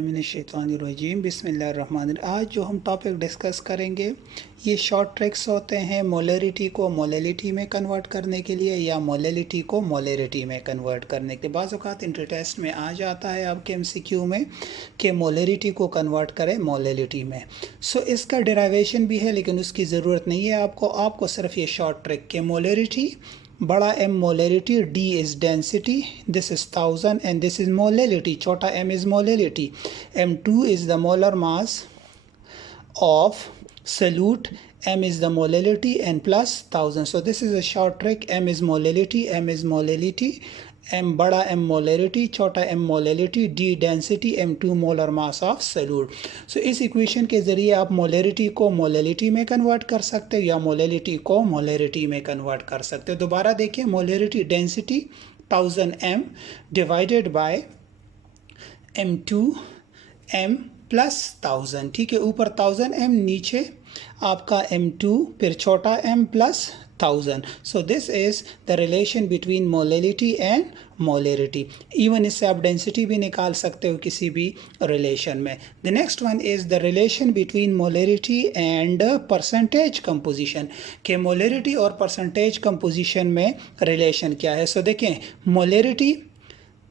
मिनश्शैतानिर्रजीम बिस्मिल्लाहिर्रहमानिर्रहीम। आज जो हम टॉपिक डिस्कस करेंगे ये शॉर्ट ट्रिक्स होते हैं मोलरिटी को मोलैलिटी में कन्वर्ट करने के लिए या मोलैलिटी को मोलरिटी में कन्वर्ट करने के लिए। बाज़ औक़ात इंटर टेस्ट में आ जाता है आपके एमसीक्यू में कि मोलरिटी को कन्वर्ट करें मोलैलिटी में। सो इसका डेरिवेशन भी है लेकिन उसकी ज़रूरत नहीं है आपको सिर्फ ये शॉर्ट ट्रिक के मोलरिटी बड़ा M molarity, D is density, this is 1000 and this is molality, छोटा m is molality, M2 is the molar mass of solute, M is the molality and plus 1000. So this is a short trick. M is molality, M is molality, M बड़ा M molarity, छोटा m molality, D density, M2 molar mass of solute. So इस equation के ज़रिए आप molarity को molality में convert कर सकते हो या molality को molarity में कन्वर्ट कर सकते हो। दोबारा देखिए, molarity density 1000 m divided by M2 m plus 1000। ठीक है, ऊपर 1000 m, नीचे आपका M2 फिर छोटा m plus 1000. So this is the relation between molality and molarity. Even इससे आप डेंसिटी भी निकाल सकते हो किसी भी रिलेशन में। The next one is the relation between molarity and percentage composition. कि molarity और percentage composition में रिलेशन क्या है। So देखें, molarity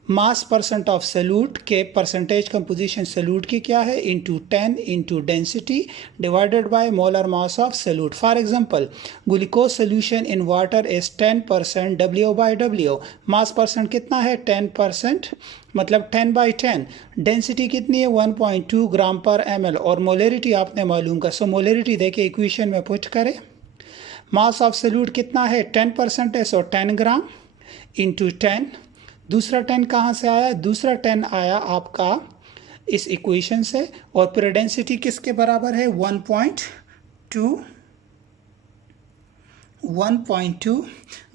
mass percent of solute के परसेंटेज कंपोजिशन सल्यूट की क्या है, into 10 into density divided by molar mass of salute. For example, glucose solution in water is 10% W/W। Mass percent कितना है, 10%, मतलब 10/10। डेंसिटी कितनी है, 1.2 ग्राम पर ml और मोलरिटी आपने मालूम का। सो मोलरिटी देखिए इक्वेशन में पुट करें, मास ऑफ सल्यूट कितना है, 10% है, सो 10 ग्राम इंटू 10। दूसरा 10 कहाँ से आया, दूसरा 10 आया आपका इस इक्वेशन से और फिर डेंसिटी किसके बराबर है, 1.2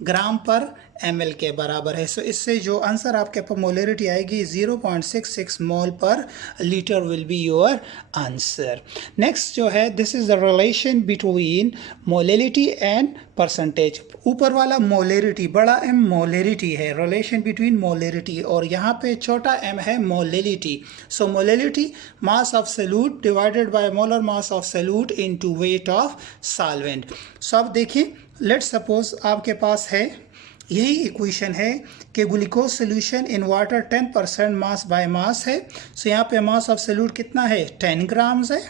ग्राम पर ml के बराबर है। सो इससे जो आंसर आपके पास मोलरिटी आएगी 0.66 mole per litre will be your answer. Next जो है, this is the relation between molality and percentage. ऊपर वाला मोलरिटी बड़ा M मोलरिटी है, रिलेशन बिटवीन मोलरिटी, और यहाँ पे छोटा m है मोलैलिटी। So molality mass of solute divided by molar mass of solute into weight of solvent. So अब देखिए, लेट्स सपोज आपके पास है, यही इक्वेशन है कि glucose solution in water 10% mass by mass है। सो यहाँ पे मास ऑफ सल्यूट कितना है, 10 ग्राम्स है।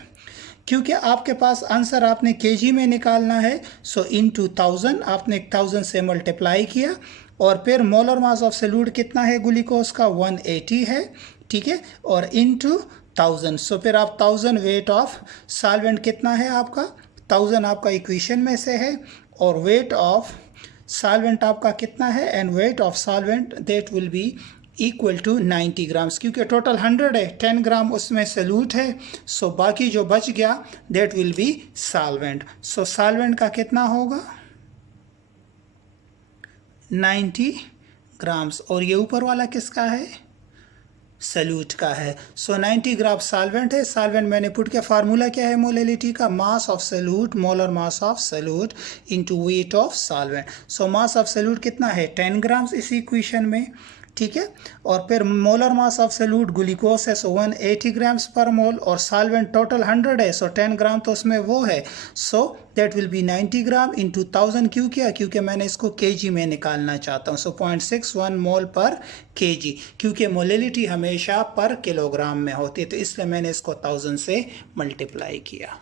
क्योंकि आपके पास आंसर आपने केजी में निकालना है, सो इनटू 1000 आपने 1000 से मल्टीप्लाई किया और फिर मोलर मास ऑफ सल्यूट कितना है ग्लूकोज का, 180 है। ठीक है, और इनटू 1000। सो फिर आप 1000 वेट ऑफ सॉल्वेंट कितना है आपका, 1000 आपका इक्वेशन में से है, और वेट ऑफ सॉल्वेंट आपका कितना है, and weight of solvent that will be equal to 90 grams. क्योंकि टोटल 100 है, 10 ग्राम उसमें सल्यूट है, सो बाकी जो बच गया that will B solvent. So solvent का कितना होगा, 90 ग्राम्स, और ये ऊपर वाला किसका है, सल्यूट का है। सो 90 ग्राम सॉल्वेंट है। सॉल्वेंट मैंने पुट किया, फार्मूला क्या है मोलैलिटी का, मास of salute molar mass of solute into weight of solvent. So mass of salute कितना है, 10 ग्राम्स इस इक्वेशन में। ठीक है, और फिर molar mass of salute glucose है, सो 180 ग्राम्स पर मोल, और सॉल्वेंट टोटल 100 है, सो 10 ग्राम तो उसमें वो है, so that will B 90 gram into 1000। क्यों किया, क्योंकि मैंने इसको केजी में निकालना चाहता हूँ। सो 0.61 मोल पर केजी, क्योंकि मोलैलिटी हमेशा पर किलोग्राम में होती है, तो इसलिए मैंने इसको 1000 से मल्टीप्लाई किया।